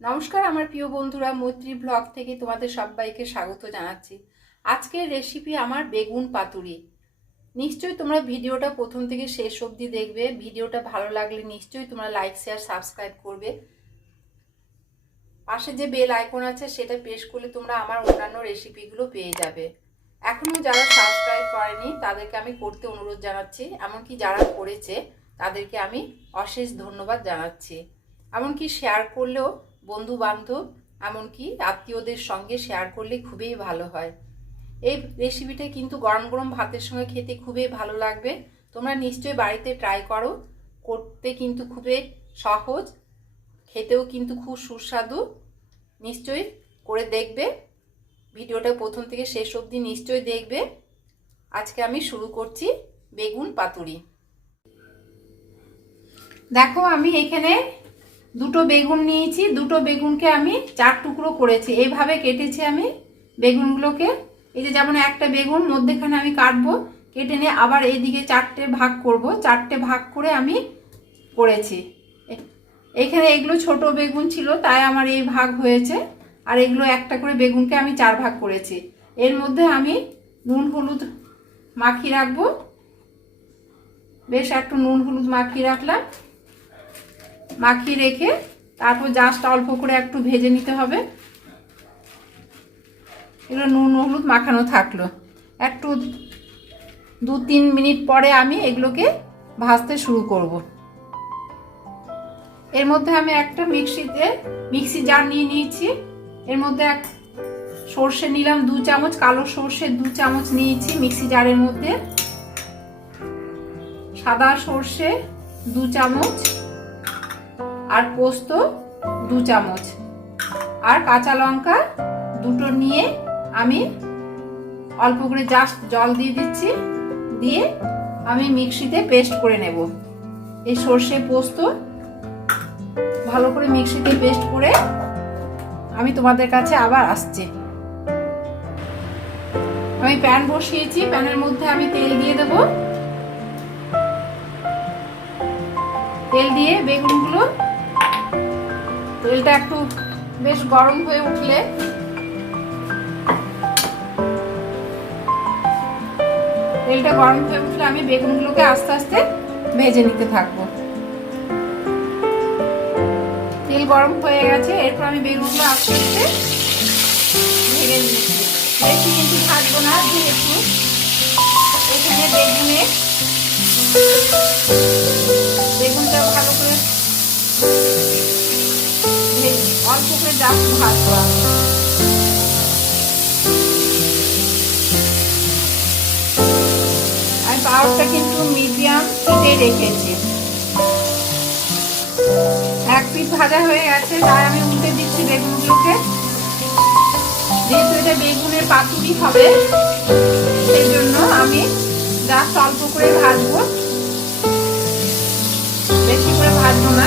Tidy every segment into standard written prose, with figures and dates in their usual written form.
নমস্কার আমার প্রিয় বন্ধুরা, মৈত্রী ব্লগ থেকে তোমাদের সবাইকে স্বাগত জানাচ্ছি। আজকের রেসিপি আমার বেগুন পাতুরি। নিশ্চয়ই তোমরা ভিডিওটা প্রথম থেকে শেষ অবধি দেখবে। ভিডিওটা ভালো লাগলে নিশ্চয়ই তোমরা লাইক শেয়ার সাবস্ক্রাইব করবে। পাশে যে বেল আইকন আছে সেটা প্রেস করলে তোমরা আমার অন্যান্য রেসিপিগুলো পেয়ে যাবে। এখনও যারা সাবস্ক্রাইব করেনি তাদেরকে আমি করতে অনুরোধ জানাচ্ছি, এমনকি যারা করেছে তাদেরকে আমি অশেষ ধন্যবাদ জানাচ্ছি। এমনকি শেয়ার করলেও বন্ধু বান্ধব এমনকি আত্মীয়দের সঙ্গে শেয়ার করলে খুবই ভালো হয়। এই রেসিপিটা কিন্তু গরম গরম ভাতের সঙ্গে খেতে খুবই ভালো লাগবে। তোমরা নিশ্চয়ই বাড়িতে ট্রাই করো, করতে কিন্তু খুবই সহজ, খেতেও কিন্তু খুব সুস্বাদু। নিশ্চয়ই করে দেখবে। ভিডিওটা প্রথম থেকে শেষ অবধি নিশ্চয়ই দেখবে। আজকে আমি শুরু করছি বেগুন পাতুরি। দেখো আমি এখানে দুটো বেগুন নিয়েছি, দুটো বেগুনকে আমি 4 টুকরো করেছি। এইভাবে কেটেছি আমি বেগুনগুলোকে। এই যে যেমন একটা বেগুন মধ্যেখানে আমি কাটবো, কেটে নিয়ে আবার এইদিকে 4টে ভাগ করব। 4টে ভাগ করে আমি করেছি। এখানে এগুলো ছোট বেগুন ছিল তাই আমার এই ভাগ হয়েছে, আর এগুলো একটা করে বেগুনকে আমি 4 ভাগ করেছি। এর মধ্যে আমি নুন হলুদ মাখিয়ে রাখবো। বেশ একটু নুন হলুদ মাখিয়ে রাখলাম। মাখিয়ে রেখে তারপর জাস্ট অল্প করে একটু ভেজে নিতে হবে। এগুলো নুন হলুদ মাখানো থাকলো। একটু 2-3 মিনিট পরে আমি এগুলোকে ভাজতে শুরু করব। এর মধ্যে আমি একটা মিক্সি জার নিয়ে নিয়েছি। এর মধ্যে এক সর্ষে নিলাম 2 চামচ, কালো সর্ষে 2 চামচ নিয়েছি মিক্সি জারের মধ্যে। সাদা সর্ষে 2 চামচ, আর পোস্ত 2 চামচ, আর কাঁচা লঙ্কা 2টো নিয়ে আমি অল্প করে জাস্ট জল দিয়ে দিচ্ছি। দিয়ে আমি মিক্সিতে পেস্ট করে নেব। এই সর্ষে পোস্ত ভালো করে মিক্সিতে পেস্ট করে আমি তোমাদের কাছে আবার আসছি। আমি প্যান বসিয়েছি, প্যানের মধ্যে আমি তেল দিয়ে দেব। তেল দিয়ে বেগুনগুলো, তেলটা একটু বেশ গরম হয়ে উঠলে আমি বেগুনগুলোকে আস্তে আস্তে ভেজে নিতে থাকবো। তেল গরম হয়ে গেছে, এরপর আমি বেগুনগুলো আস্তে আস্তে ভেজে নিচ্ছি। বেশি কিন্তু ভাজবো না, যেহেতু এখানে বেগুনটা ভালো করে অল্প করে জাস্ট ভাজবো। আমি পাউডারটা কিন্তু মিডিয়াম হিটে রেখেছি। এক পিঠ ভাজা হয়ে গেছে, তাই আমি উল্টে দিচ্ছি বেগুনগুলোকে। যেহেতু এটা বেগুনের পাতুরি হবে সেই জন্য আমি জাস্ট অল্প করে ভাজবো, বেশি করে ভাজবো না।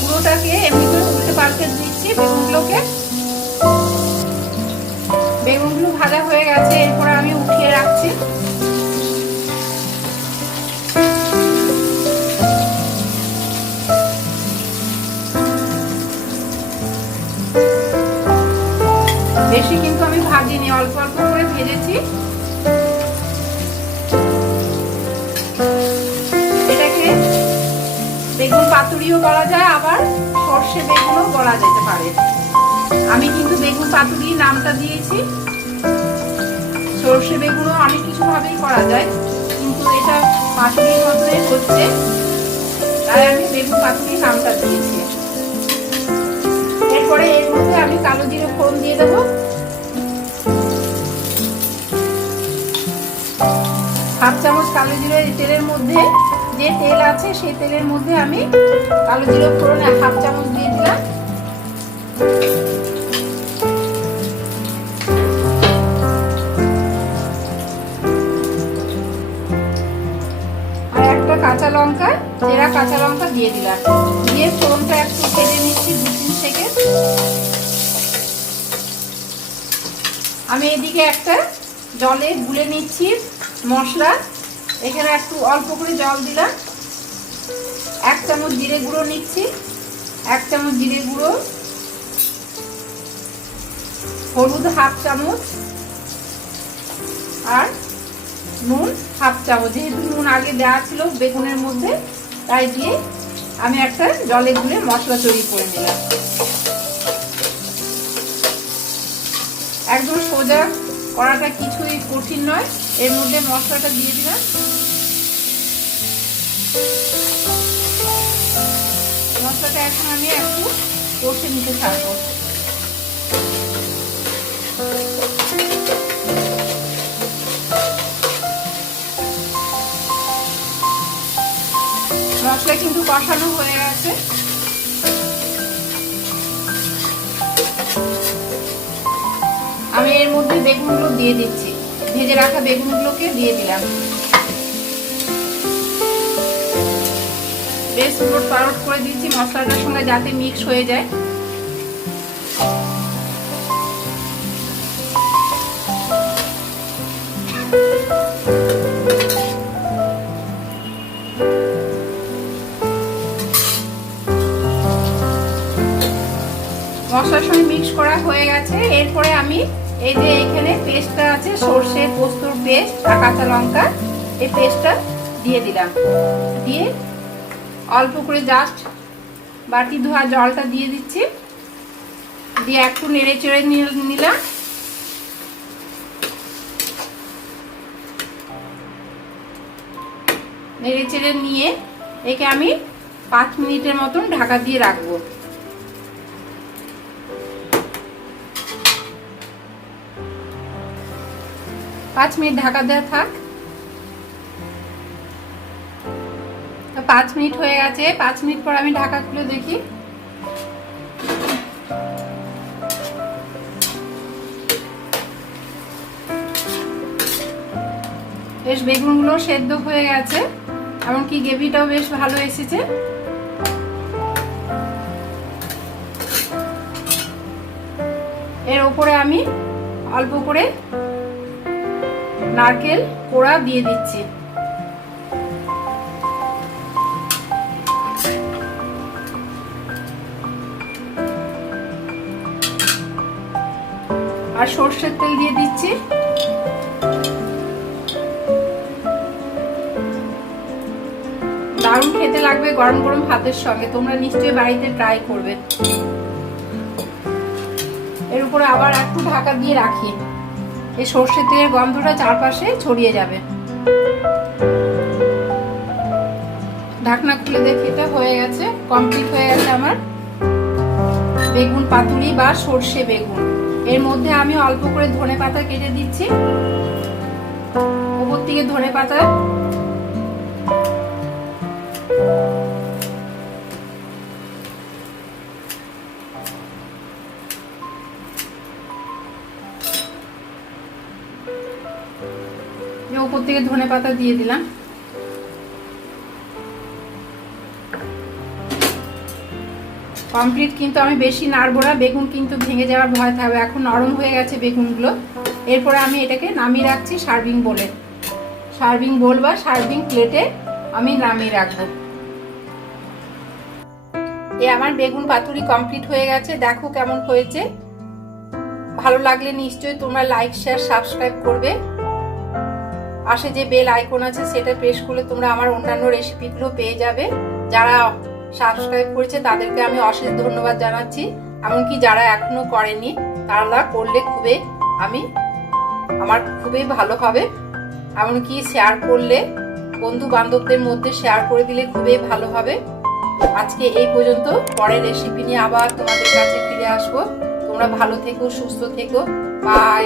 পুরোটাকে এমনি করে উল্টে পাল্টে দিচ্ছি বেগুনগুলোকে। বেগুনগুলো ভাজা হয়ে গেছে, এরপরে আমি উঠিয়ে রাখছি। বেশি কিন্তু আমি ভাজিনি, অল্প অল্প করে ভেজেছি। এটাকে বেগুন পাতুরিও বলা যায়, আবার সর্ষে বেগুনও বলা যেতে পারে। আমি কিন্তু বেগুন পাতুরি নামটা দিয়েছি। সর্ষে বেগুনও অনেক কিছু ভাবেই করা যায়, কিন্তু এটা পাতুরির মতোই হচ্ছে, তাই আমি বেগুন পাতুরি নামটা দিয়েছি। এরপরে এর মধ্যে আমি কালো জিরে ফোড়ন দিয়ে দেবো। হাফ চামচ কালো জিরে, তেলের মধ্যে যে তেল আছে সেই তেলের মধ্যে আমি কালো জিরে ফোড়ন 1/2 চামচ দিয়ে দিলাম। আর একটা কাঁচা লঙ্কা, চেরা কাঁচা লঙ্কা দিয়ে দিলাম। দিয়ে ফোড়নটা একটু ভেজে নিচ্ছি 2-3 সেকেন্ড। আমি এদিকে একটা জলে গুলে নিচ্ছি মশলা। এখানে একটু অল্প করে জল দিলাম। 1 চামচ জিরে গুঁড়ো নিচ্ছি, 1 চামচ জিরে গুঁড়ো, হলুদ 1/2 চামচ, আর নুন 1/2 চামচ। যেহেতু নুন আগে দেওয়া ছিল বেগুনের মধ্যে, তাই দিয়ে আমি একটা জলে গুলে মশলা তৈরি করে নিলাম। একদম সোজা করাটা কিছুই কঠিন নয়। এর মধ্যে মশলাটা দিয়ে দিলাম। মশলাটা এখন আমি একটু কষে নিতে থাকবো। মশলা কিন্তু কষানো হয়ে গেছে। আমি এর মধ্যে বেগুনগুলো দিয়ে দিচ্ছি, ভেজে রাখা বেগুনগুলোকে দিয়ে দিলাম। বেশ উলট পালট করে দিচ্ছি মশলাটার সঙ্গে যাতে মিক্স হয়ে যায়। মশলার সঙ্গে মিক্স করা হয়ে গেছে। এরপরে আমি এই যে এখানে পেস্টটা আছে, সর্ষে পোস্তর পেস্ট আর কাঁচা লঙ্কা, এই পেস্টটা দিয়ে দিলাম। দিয়ে অল্প করে জাস্ট বাটি ধোয়া জলটা দিয়ে দিচ্ছি। দিয়ে একটু নেড়ে চেড়ে নিলাম। নেড়ে চেড়ে নিয়ে একে আমি 5 মিনিটের মতন ঢাকা দিয়ে রাখবো। 5 মিনিট ঢাকা দেওয়া থাক। 5 মিনিট হয়ে গেছে। 5 মিনিট পর আমি ঢাকা খুলে দেখি। বেশ বেগুনগুলো সেদ্ধ হয়ে গেছে, এমনকি গ্রেভিটাও বেশ ভালো এসেছে। এর উপরে আমি অল্প করে নারকেল কোড়া দিয়ে দিচ্ছি। আর সরষের তেল দিয়ে দিচ্ছি। দারুণ খেতে লাগবে গরম গরম ভাতের সঙ্গে। তোমরা নিশ্চয়ই বাড়িতে ট্রাই করবে। এর উপরে আবার একটু ঢাকা দিয়ে রাখি, এই সরষের তেলের গন্ধটা চারপাশে ছড়িয়ে যাবে। ঢাকনা খুলে দেখি, এটা হয়ে গেছে, কমপ্লিট হয়ে গেছে আমার বেগুন পাতুরি বা সরষে বেগুন। এর মধ্যে আমি অল্প করে ধনেপাতা কেটে দিচ্ছি, উপর থেকে ধনেপাতা। উপর থেকে ধনেপাতা দিয়ে দিলাম। কমপ্লিট, কিন্তু আমি বেশি নাড়বো না, বেগুন কিন্তু ভেঙে যাওয়ার ভয় থাকবে। এখন নরম হয়ে গেছে বেগুনগুলো। এরপরে আমি এটাকে নামিয়ে রাখছি সার্ভিং বোলে। সার্ভিং বোল বা সার্ভিং প্লেটে আমি নামিয়ে রাখবো। আমার বেগুন পাতুরি কমপ্লিট হয়ে গেছে। দেখো কেমন হয়েছে। ভালো লাগলে নিশ্চয়ই তোমরা লাইক শেয়ার সাবস্ক্রাইব করবে। পাশে যে বেল আইকন আছে সেটা প্রেস করলে তোমরা আমার অন্যান্য রেসিপিগুলো পেয়ে যাবে। যারা সাবস্ক্রাইব করেছে তাদেরকে আমি অশেষ ধন্যবাদ জানাচ্ছি। এমনকি যারা এখনো করেনি তারা করলে আমার খুবই ভালো হবে। এমনকি শেয়ার করলে বন্ধু বান্ধবদের মধ্যে শেয়ার করে দিলে খুবই ভালো হবে। আজকে এই পর্যন্ত। পরের রেসিপি নিয়ে আবার তোমাদের কাছে ফিরে আসবো। তোমরা ভালো থেকো, সুস্থ থেকো। বাই।